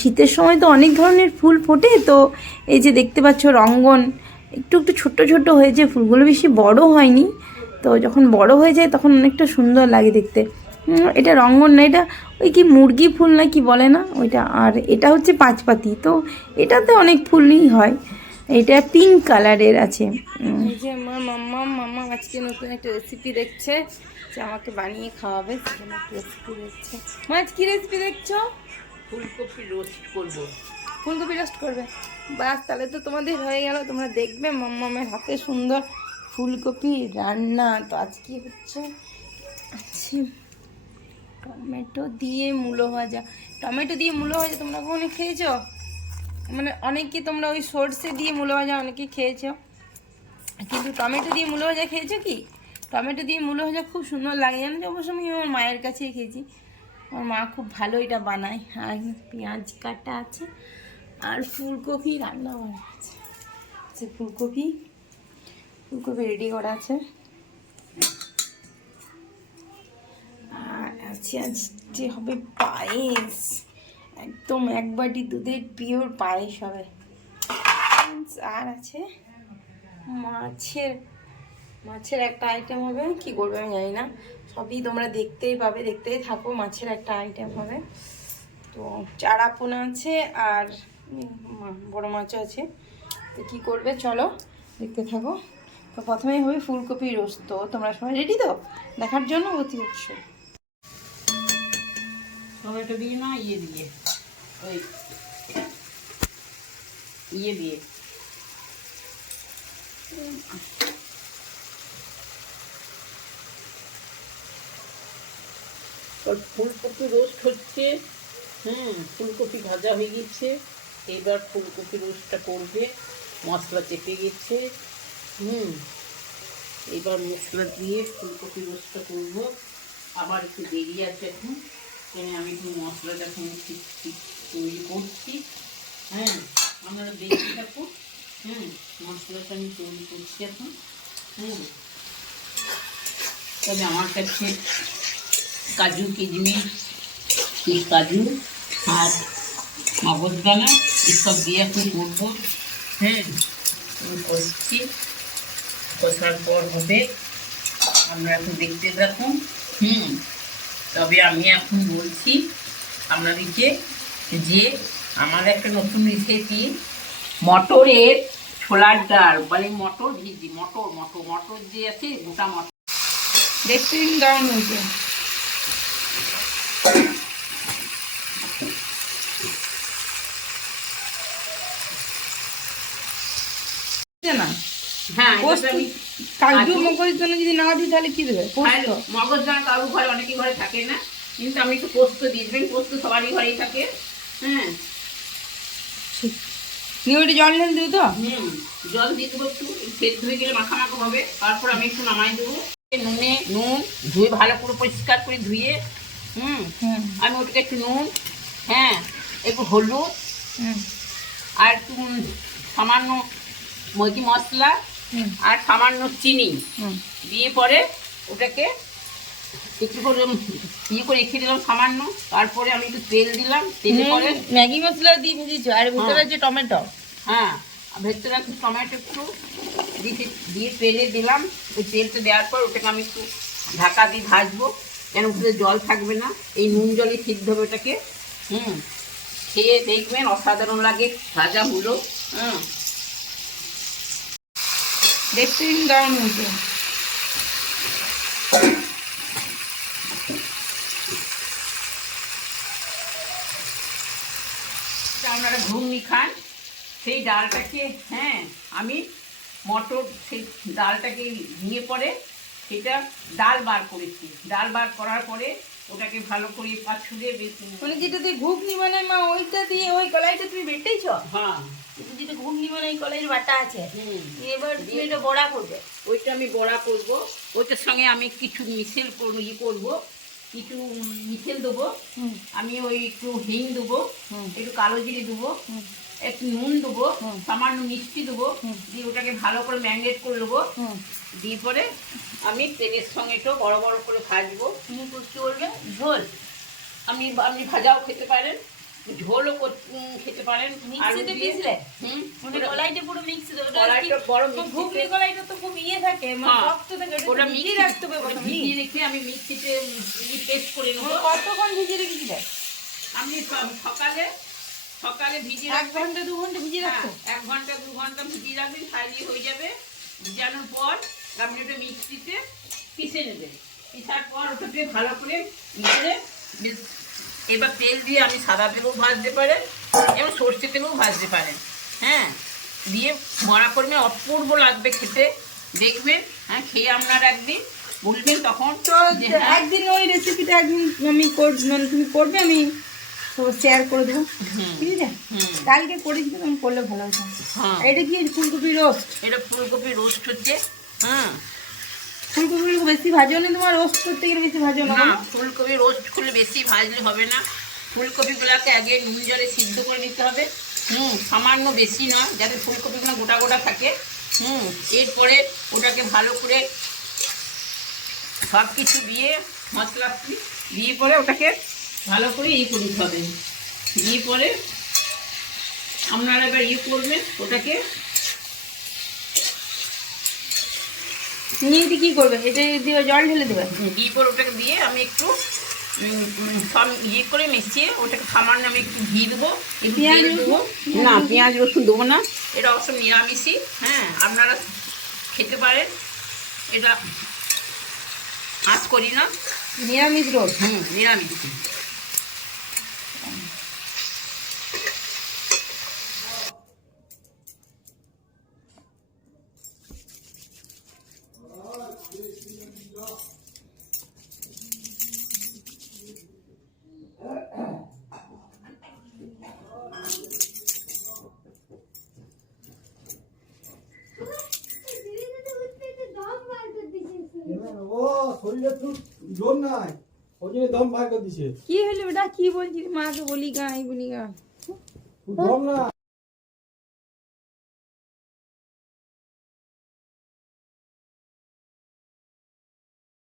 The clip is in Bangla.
শীতের সময় তো অনেক ধরনের ফুল ফোটে, তো এই যে দেখতে পাচ্ছ রঙ্গন, একটু একটু ছোট্ট ছোট্ট হয়েছে ফুলগুলো বেশি বড় হয়নি, তো যখন বড় হয়ে যায় তখন অনেকটা সুন্দর লাগে দেখতে। এটা রঙ্গন না, এটা ওই কি মুরগি ফুল না কি বলে না, ওইটা, আর এটা হচ্ছে পাঁচপাতি, তো এটাতে অনেক ফুলই হয়। এটা পিঙ্ক কালারের আছে। যে মাম্মা মাম্মা আজকে নতুন একটা রেসিপি দেখছে, যে আমাকে বানিয়ে খাওয়াবে রেসিপি কি রেসিপি দেখছ? ফুলকপি রোস্ট করব। ফুলকপি রোস্ট করবে। বাস, তাহলে তো তোমাদের হয়ে গেল। তোমরা দেখবে মাম্মামের হাতে সুন্দর ফুলকপি রান্না। তো আজকে হচ্ছে টমেটো দিয়ে মূলো ভাজা। টমেটো দিয়ে মূলো ভাজা তোমরা কখনো খেয়েছো? মানে অনেকে তোমরা ওই সর্ষে দিয়ে মূলো ভাজা অনেকে খেয়েছো। কিন্তু টমেটো দিয়ে মূলো ভাজা খেয়েছো কি? টমেটো দিয়ে মূলো ভাজা খুব সুন্দর লাগে। জানো অবশ্য আমি আমার মায়ের কাছেই খেয়েছি। আমার মা খুব ভালো এটা বানায়। আর পেঁয়াজ কাটা আছে, আর ফুলকপি রান্না করা আছে। আচ্ছা ফুলকপি ফুলকপি রেডি করা আছে। আর আছে আজকে হবে পায়েস। একদম এক বাটি দুধের পিওর পায়েস হবে। আর আছে মাছের মাছের একটা আইটেম হবে, কি করবে আমি জানি না। সবই তোমরা দেখতেই পাবে, দেখতেই থাকো, মাছের একটা আইটেম হবে। তো চারা পোনা আছে আর বড় মাছও আছে। তো কী করবে? চলো, দেখতে থাকো। তো প্রথমেই হবে ফুলকপি রোস্ত। তোমরা সবাই রেডি তো? দেখার জন্য অতি উৎসুক টমেটো দিয়ে না ইয়ে দিয়ে। ওই ইয়ে দিয়ে। ওর ফুলকপি রোস্ট হচ্ছে। হুম, ফুলকপি ভাজা হয়ে গেছে। এবার ফুলকপি রোস্টটা করবে। মশলা চেপে গেছে। হুম, এবার মশলা দিয়ে ফুলকপি রোস্টটা করব। আবার একটু দেরি আছে এখানে। আমি একটু মশলাটা এখন ঠিক ঠিক তৈরি করছি। হ্যাঁ আপনারা দেখতে থাকুন হুম, মশলাটা আমি তৈরি করছি এখন। হুম তবে আমার কাছে কাজু, কিশমিশ কাজু আর মগজদানা এসব দিয়ে এখন করব। হ্যাঁ করছি। কষার পর হবে। আমরা এখন দেখতে থাকুন হুম, তবে আমি এখন বলছি আপনাদেরকে যে আমার একটা নতুন রেসিপি মটরের ছোলার ডাল। মানে মটর ভিজি, মটর মটর মটর যে আছে, গোটা মটর। দেখতে দারুণ হয়েছে। না? হ্যাঁ কাজু মগজের জন্য যদি না দিই তাহলে কি দেবে? মগজ দানা কারও ঘরে অনেকে ঘরে থাকে না। কিন্তু আমি একটু পোস্ত দিয়ে দেবেন পোস্ত সবারই ঘরেই থাকে। হ্যাঁ। নিয়ে জল ঢেলে দেবে তো? জল দিয়ে দেবো একটু। সেদ্ধ হয়ে গেলে মাখা মাখা হবে। তারপর আমি একটু নামাই দেবো। নুনে নুন ধুয়ে ভালো করে পরিষ্কার করে ধুয়ে হুম আমি ওটাকে একটু নুন হ্যাঁ একটু হলুদ হুম। আর একটু সামান্য মগি মশলা আর সামান্য চিনি দিয়ে পরে ওটাকে একটু করে ইয়ে করে রেখে দিলাম সামান্য। তারপরে আমি একটু তেল দিলাম তেলে পরে ম্যাগি মশলা দিয়ে ভেজেছো আর ভিতরে হ্যাঁ। আছে টমেটো। হ্যাঁ ভেতরে একটু টমেটো একটু দিতে দিয়ে তেলে দিলাম। ওই তেলটা দেওয়ার পর ওটাকে আমি একটু ঢাকা দিয়ে ভাজবো কেন উপরে জল থাকবে না। এই নুন জলে সিদ্ধ হবে ওটাকে। হুম খেয়ে দেখবেন অসাধারণ লাগে ভাজা হলো। হুম। দেখতে দিন দারুণ হয়েছে। আপনারা ঘুগনি খান, সেই ডালটাকে হ্যাঁ আমি মটর সেই ডালটাকে নিয়ে পরে সেটা ডাল বার করেছি। ডাল বার করার পরে ওটাকে ভালো করে পাছুড়ে মানে যেটা দিয়ে ঘুগনি বানায় মা ওইটা দিয়ে ওই কলাইটা তুমি বেটেইছ? হ্যাঁ। যেটা ঘুগনি বানায় ওই কলাইয়ের বাটা আছে। এবার তুমি এটা বড়া করবে। ওইটা আমি বড়া করব। ওইটার সঙ্গে আমি কিছু মিশেল করব ই করব। কিছু মিশেল দেবো। আমি ওই একটু হিং দেবো। একটু কালো জিরে দেবো। একটু নুন দেবো সামান্য মিষ্টি দেবো। দিয়ে ওটাকে ভালো করে ম্যারিনেট করে দেবো দিয়ে পরে আমি তেলের সঙ্গে একটু বড় বড় করে ভাজবো। তুমি কি করবে ঝোল। আপনি আপনি ভাজাও খেতে পারেন ঝোলও খেতে পারেন। মিক্সিতে দিয়ে। পিসলে? হুম। মানে কলাইটা পুরো মিক্সিতে ওটা কলাইটা বড় তো ঘুগনি কলাইটা তো খুব ইয়ে থাকে মানে হ্যাঁ। শক্ত থাকে ওটা রাখতে হবে প্রথমে। ভিজিয়ে রেখে আমি মিক্সিতে পেস্ট করে নেব। কতক্ষণ ভিজিয়ে রেখেছিলে? আপনি সকালে সকালে ভিজিয়ে এক ঘণ্টা দু ঘণ্টা ভিজিয়ে হ্যাঁ, এক ঘণ্টা দু ঘণ্টা ভিজিয়ে রাখবেন তাহলে হয়ে যাবে। ভিজানোর পর আপনি ওটা মিক্সিতে পিষে নেবেন পিসার পর ওটাকে ভালো করে বেশ- এবার তেল দিয়ে আমি সাদা তেলেও ভাজতে পারেন এবং সর্ষে তেলেও ভাজতে পারেন হ্যাঁ দিয়ে বড়া করবে অপূর্ব লাগবে খেতে। দেখবেন হ্যাঁ খেয়ে আপনার একদিন বলবেন তখন তো হ্যাঁ, একদিন ওই রেসিপিটা একদিন আমি মানে তুমি করবে আমি শেয়ার করে দেবো। ঠিক আছে? কালকে করেছি তুমি করলে ভালো হতো। হ্যাঁ। এটা কি ফুলকপি রোস্ট এটা ফুলকপি রোস্ট হচ্ছে। ফুলকপি বেশি ভাজো না তোমার? রোস্ট করতে গেলে বেশি ভাজো না ফুলকপি রোস্ট করলে বেশি ভাজলে হবে না। ফুলকপিগুলোকে আগে নুন জলে সিদ্ধ করে নিতে হবে। হুম সামান্য বেশি নয় যাতে ফুলকপিগুলো গোটা গোটা থাকে। হুম এরপরে ওটাকে ভালো করে সব কিছু দিয়ে মশলা দিয়ে পরে ওটাকে ভালো করে ই করে হবে দিয়ে পরে আপনারা এবার ইয়ে করবেন ওটাকে। নিয়ে কি করবে? এটা দিয়ে জল ঢেলে দেবে? দিয়ে পরে ওটাকে দিয়ে আমি একটু ইয়ে করে মিশিয়ে ওটাকে সামান্য আমি একটু ঘি দেবো পেঁয়াজ দেবো। না পেঁয়াজ রসুন দেবো না। এটা অবশ্য নিরামিষই হ্যাঁ আপনারা খেতে পারেন। এটা করি না। নিরামিষ রোস্ট হুম নিরামিষ। ও শরীরে একটু জোর নাই ওই জন্য দম বার করে দিছে কি হলো ওটা কি বলছিস মাকে বলি গা এই বলি গা দম না